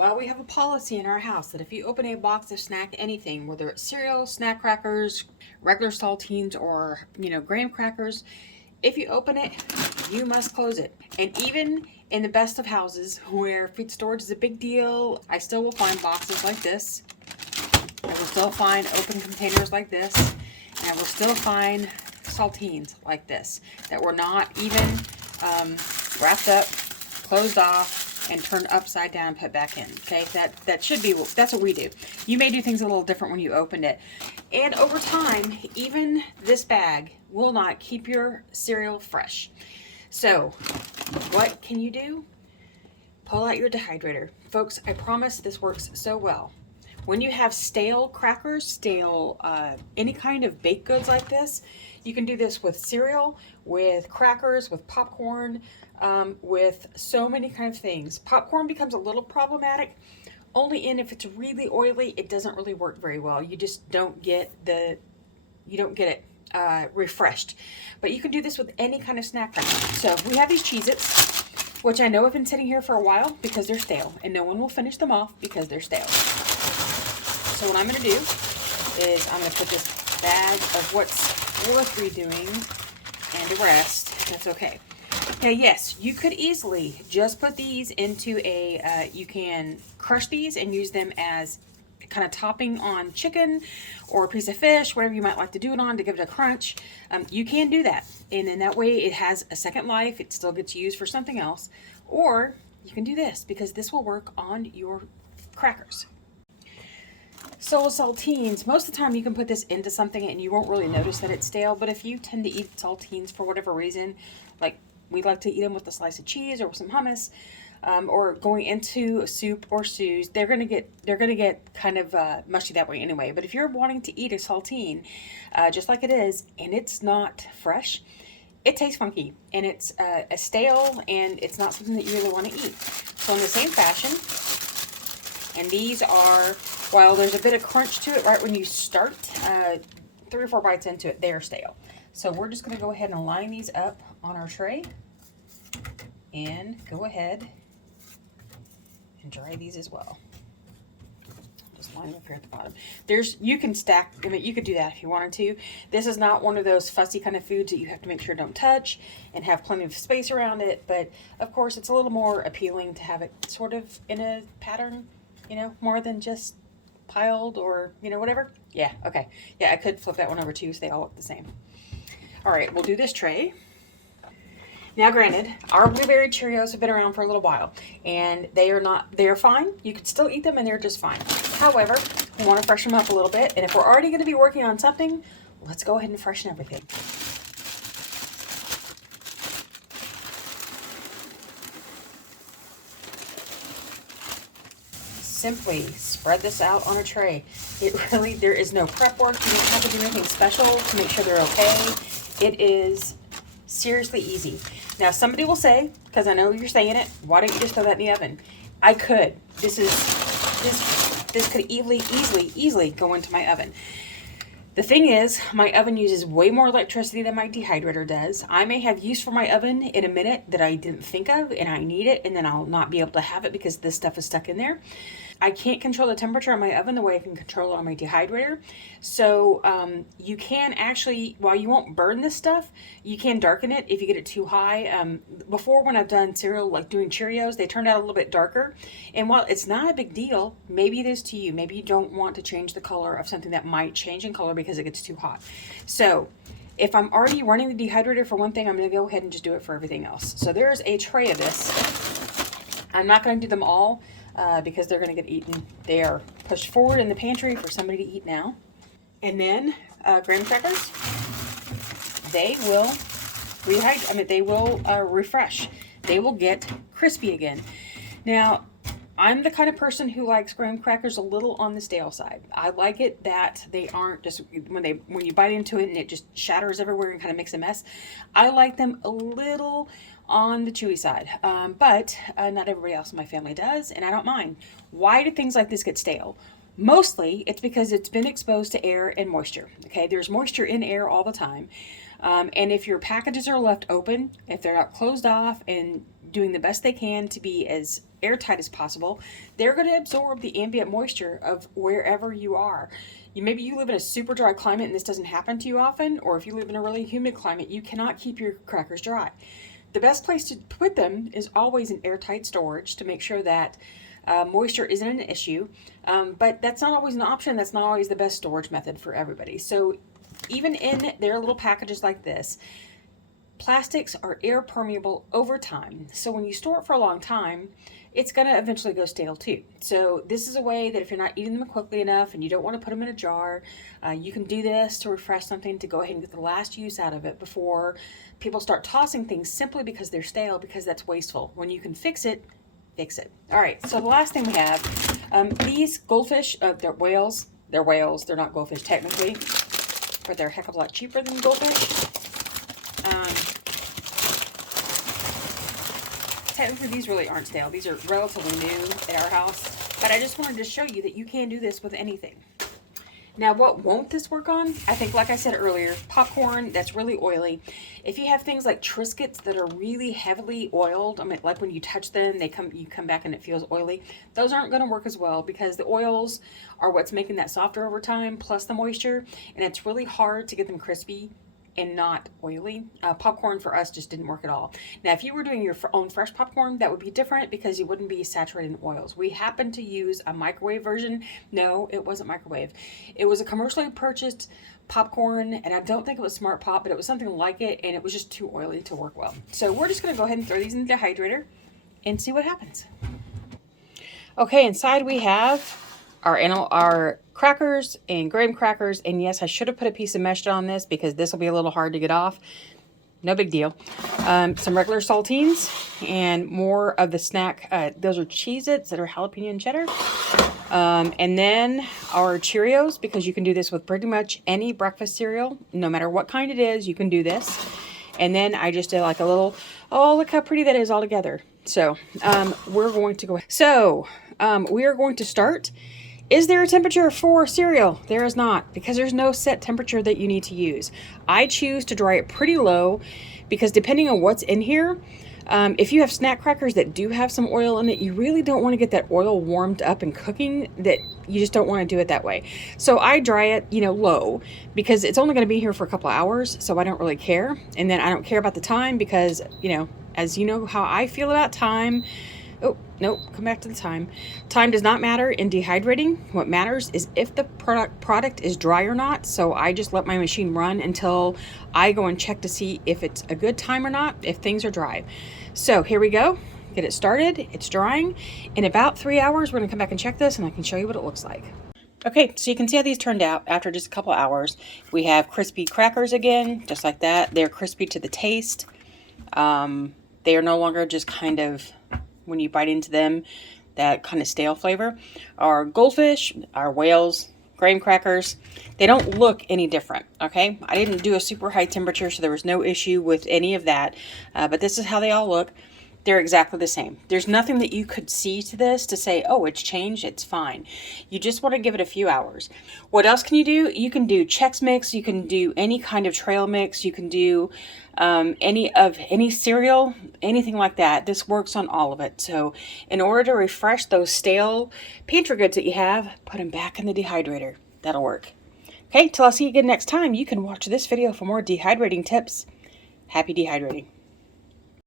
Well, we have a policy in our house that if you open a box of snack anything, whether it's cereal, snack crackers, regular saltines, or graham crackers, if you open it, you must close it. And even in the best of houses where food storage is a big deal, I still will find boxes like this. I will still find open containers like this, and I will still find saltines like this that were not even wrapped up, closed off, and turned upside down and put back in. Okay, that should be, that's what we do. You may do things a little different when you opened it. And over time, even this bag will not keep your cereal fresh. So what can you do? Pull out your dehydrator. Folks, I promise this works so well. When you have stale crackers, any kind of baked goods like this, you can do this with cereal, with crackers, with popcorn, with so many kind of things. Popcorn becomes a little problematic, only if it's really oily, it doesn't really work very well. You just don't get it refreshed. But you can do this with any kind of snack cracker. So we have these Cheez-Its, which I know have been sitting here for a while because they're stale, and no one will finish them off because they're stale. So what I'm going to do is I'm going to put this bag of what's worth redoing, and the rest, that's okay. Now, yes, you could easily just put these into you can crush these and use them as kind of topping on chicken or a piece of fish, whatever you might like to do it on to give it a crunch. You can do that. And in that way, it has a second life. It still gets used for something else. Or you can do this because this will work on your crackers. So with saltines, most of the time you can put this into something and you won't really notice that it's stale. But if you tend to eat saltines for whatever reason, like we like to eat them with a slice of cheese or with some hummus, or going into a soup or stews, they're gonna get kind of mushy that way anyway. But if you're wanting to eat a saltine, just like it is, and it's not fresh, it tastes funky and it's a stale, and it's not something that you really want to eat. So in the same fashion, and these are, while there's a bit of crunch to it right when you start, 3 or 4 bites into it, they're stale. So we're just going to go ahead and line these up on our tray and go ahead and dry these as well. Just line them up here at the bottom. You can stack, you could do that if you wanted to. This is not one of those fussy kind of foods that you have to make sure don't touch and have plenty of space around it. But of course, it's a little more appealing to have it sort of in a pattern, more than just piled or, whatever. Yeah, okay. Yeah, I could flip that one over too so they all look the same. All right, we'll do this tray. Now, granted, our blueberry Cheerios have been around for a little while, and they are fine. You could still eat them, and they're just fine. However, we want to freshen them up a little bit, and if we're already going to be working on something, let's go ahead and freshen everything. Simply spread this out on a tray. There is no prep work. You don't have to do anything special to make sure they're okay. It is seriously easy. Now, somebody will say, because I know you're saying it, why don't you just throw that in the oven? I could. This could easily go into my oven. The thing is, my oven uses way more electricity than my dehydrator does. I may have use for my oven in a minute that I didn't think of, and I need it, and then I'll not be able to have it because this stuff is stuck in there. I can't control the temperature on my oven the way I can control it on my dehydrator. So you can actually, while you won't burn this stuff, you can darken it if you get it too high. Before, when I've done cereal, like doing Cheerios, they turned out a little bit darker. And while it's not a big deal, maybe it is to you. Maybe you don't want to change the color of something that might change in color because it gets too hot. So if I'm already running the dehydrator for one thing, I'm going to go ahead and just do it for everything else. So there's a tray of this. I'm not going to do them all. Because they're going to get eaten. They are pushed forward in the pantry for somebody to eat now. And then graham crackers, they will refresh. They will get crispy again. Now, I'm the kind of person who likes graham crackers a little on the stale side. I like it that they aren't just when you bite into it and it just shatters everywhere and kind of makes a mess. I like them a little on the chewy side, but not everybody else in my family does, and I don't mind. Why do things like this get stale? Mostly, it's because it's been exposed to air and moisture. Okay, there's moisture in air all the time, and if your packages are left open, if they're not closed off and doing the best they can to be as airtight as possible, they're going to absorb the ambient moisture of wherever you are. Maybe you live in a super dry climate and this doesn't happen to you often, or if you live in a really humid climate, you cannot keep your crackers dry. The best place to put them is always in airtight storage to make sure that moisture isn't an issue, but that's not always an option. That's not always the best storage method for everybody. So even in their little packages like this, plastics are air permeable over time. So when you store it for a long time, it's going to eventually go stale too. So this is a way that if you're not eating them quickly enough and you don't want to put them in a jar, you can do this to refresh something, to go ahead and get the last use out of it before people start tossing things simply because they're stale, because that's wasteful. When you can fix it, fix it. All right, so the last thing we have, these goldfish, they're whales. They're whales. They're not goldfish technically, but they're a heck of a lot cheaper than goldfish. Technically, these really aren't stale. These are relatively new at our house, but I just wanted to show you that you can do this with anything. Now, what won't this work on? I think, like I said earlier, popcorn that's really oily. If you have things like Triscuits that are really heavily oiled, I mean, like when you touch them, you come back and it feels oily. Those aren't going to work as well because the oils are what's making that softer over time, plus the moisture, and it's really hard to get them crispy and not oily. Popcorn for us just didn't work at all. Now, if you were doing your own fresh popcorn, that would be different because you wouldn't be saturated in oils. We happened to use a microwave version. No, it wasn't microwave. It was a commercially purchased popcorn, and I don't think it was Smart Pop, but it was something like it, and it was just too oily to work well. So we're just going to go ahead and throw these in the dehydrator and see what happens. Okay, inside we have our crackers and graham crackers, and yes, I should have put a piece of mesh on this because this will be a little hard to get off. No big deal. Some regular saltines and more of the snack. Those are Cheez-Its that are jalapeno and cheddar. And then our Cheerios, because you can do this with pretty much any breakfast cereal, no matter what kind it is, you can do this. And then I just did like a little, oh, look how pretty that is all together. So we're going to go. So we are going to start. Is there a temperature for cereal? There is not, because there's no set temperature that you need to use. I choose to dry it pretty low because depending on what's in here, if you have snack crackers that do have some oil in it, you really don't want to get that oil warmed up and cooking. That you just don't want to do it that way. So I dry it, low, because it's only going to be here for a couple of hours, so I don't really care. And then I don't care about the time because, as you know how I feel about time. Oh, no, come back to the time. Time does not matter in dehydrating. What matters is if the product is dry or not. So I just let my machine run until I go and check to see if it's a good time or not, if things are dry. So here we go. Get it started. It's drying. In about 3 hours, we're going to come back and check this, and I can show you what it looks like. Okay, so you can see how these turned out after just a couple hours. We have crispy crackers again, just like that. They're crispy to the taste. They are no longer just kind of, when you bite into them, that kind of stale flavor. Our goldfish, our whales, graham crackers, they don't look any different, okay? I didn't do a super high temperature, so there was no issue with any of that, but this is how they all look. They're exactly the same. There's nothing that you could see to this to say, oh, it's changed, it's fine. You just want to give it a few hours. What else can you do? You can do Chex Mix, you can do any kind of trail mix, you can do any cereal, anything like that. This works on all of it. So in order to refresh those stale pantry goods that you have, put them back in the dehydrator. That'll work. Okay, till I'll see you again next time, you can watch this video for more dehydrating tips. Happy dehydrating.